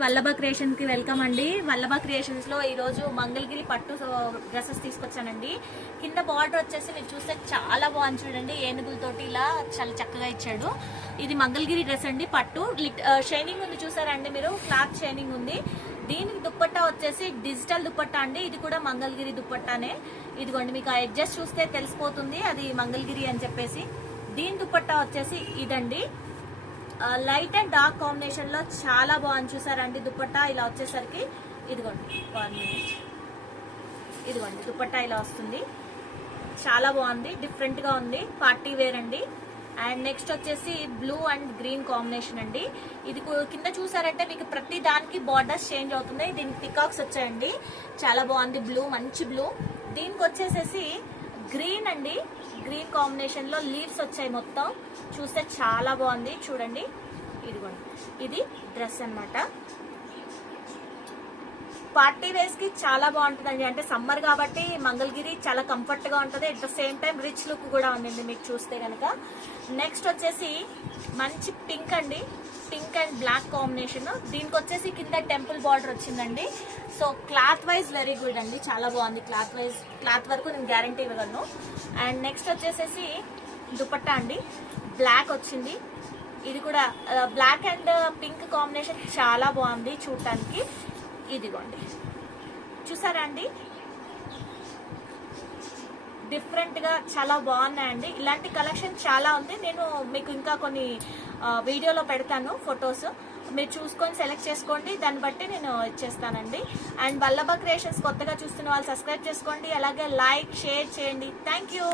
Vallabha creation కి welcome అండి. Vallabha creations లో ఈ రోజు మంగళగిరి పట్టు డ్రెస్సెస్ తీసుకొచ్చానండి. కింద బార్డర్ వచ్చేసి మీరు చూస్తే చాలా బాగుంది చూడండి, ఏనుగులతోటి ఇలా చాలా చక్కగా ఇచ్చాడు. ఇది మంగళగిరి డ్రెస్ అండి, పట్టు షైనింగ్ ఉంది చూసారండి మీరు, క్లాత్ షైనింగ్ ఉంది. దీనికి దుప్పట్టా వచ్చేసి డిజిటల్ దుప్పట్టా అండి, ఇది కూడా మంగళగిరి దుప్పట్టానే. ఇదిగోండి మీకు ఆ ఎడ్జస్ట్ చూస్తే తెలిసిపోతుంది అది మంగళగిరి అని చెప్పేసి. దీని దుప్పట్టా వచ్చేసి ఇదండి, లైట్ అండ్ డార్క్ కాంబినేషన్ లో చాలా బాగుంది చూసారండి. దుప్పట్టా ఇలా వచ్చేసరికి ఇదిగోండి 1 minute, ఇదిగోండి దుప్పట్టా ఇలా వస్తుంది, చాలా బాగుంది, డిఫరెంట్ గా ఉంది, పార్టీ వేర్ అండి. అండ్ నెక్స్ట్ వచ్చేసి బ్లూ అండ్ గ్రీన్ కాంబినేషన్ అండి. ఇది కింద చూసారంటే మీకు ప్రతి దానికి బార్డర్స్ చేంజ్ అవుతున్నాయి. దీనికి పికాక్స్ వచ్చాయండి, చాలా బాగుంది, బ్లూ మంచి బ్లూ. దీనికి వచ్చేసేసి గ్రీన్ అండి, గ్రీన్ కాంబినేషన్ లో లీవ్స్ వచ్చాయి మొత్తం, చూస్తే చాలా బాగుంది చూడండి. ఇదిగోండి ఇది డ్రెస్ అన్నమాట. పార్టీ వేస్ కి చాలా బాగుంటుందండి, అంటే సమ్మర్ కాబట్టి మంగళగిరి చాలా కంఫర్ట్ గా ఉంటుంది. At the same time rich look కూడా ఉంది మీకు చూస్తే కనుక. నెక్స్ట్ వచ్చేసి మంచి పింక్ అండి, పింక్ అండ్ బ్లాక్ కాంబినేషన్. దీనికి వచ్చేసి కింద టెంపుల్ బార్డర్ వచ్చిందండి. So cloth wise very good అండి, చాలా బాగుంది క్లాత్ వైజ్, క్లాత్ వరకు నేను గ్యారంటీ ఇవ్వగలను. అండ్ నెక్స్ట్ వచ్చేసేసి దుపట్టా అండి, బ్లాక్ వచ్చింది. ఇది కూడా బ్లాక్ అండ్ పింక్ కాంబినేషన్ చాలా బాగుంది చూడటానికి. ఇదిగోండి చూసారా అండి, డిఫరెంట్ గా చాలా బాగున్నాయండి. ఇలాంటి కలెక్షన్ చాలా ఉంది, నేను మీకు ఇంకా కొన్ని వీడియోలో పెడతాను ఫొటోస్, మీరు చూసుకొని సెలెక్ట్ చేసుకోండి, దాన్ని బట్టి నేను ఇచ్చేస్తానండి. అండ్ వల్లభ క్రియేషన్స్ కొత్తగా చూస్తున్న వాళ్ళు సబ్స్క్రైబ్ చేసుకోండి, అలాగే లైక్ షేర్ చేయండి. Thank you.